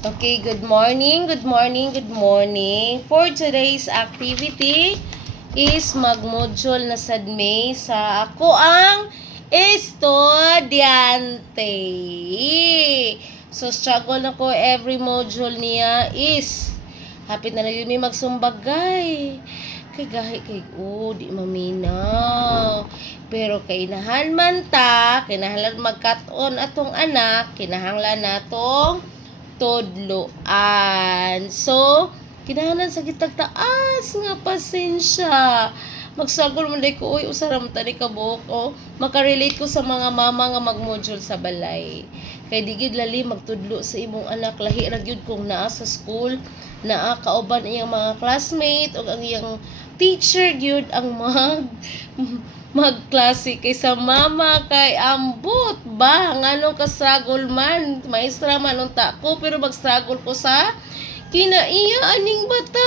Okay, good morning, good morning, good morning. For today's activity is mag-module na sad May sa ako ang estudyante. So, struggle na ko every module niya is hapit na yun may magsumbagay. Kay gahi kay di maminaw. Pero kainahan man ta, kinahanglan magkat-on atong anak, kinahanglan natong tudloan. So, kinahanglan sa kitag taas nga pasensya. Magsagol man day ko, uy, usaram tani ka buhok ko. Makarelate ko sa mga mama nga mag-module sa balay. Kay digid lali magtudlo sa imong anak, lahi ra gyud kung naa sa school, naa kauban iyang mga classmate o ang iyang teacher gyud ang magklase kay sa mama kay ambot ba nganong ka-struggle man maestra man unta ko pero mag-struggle ko sa kinaiya aning bata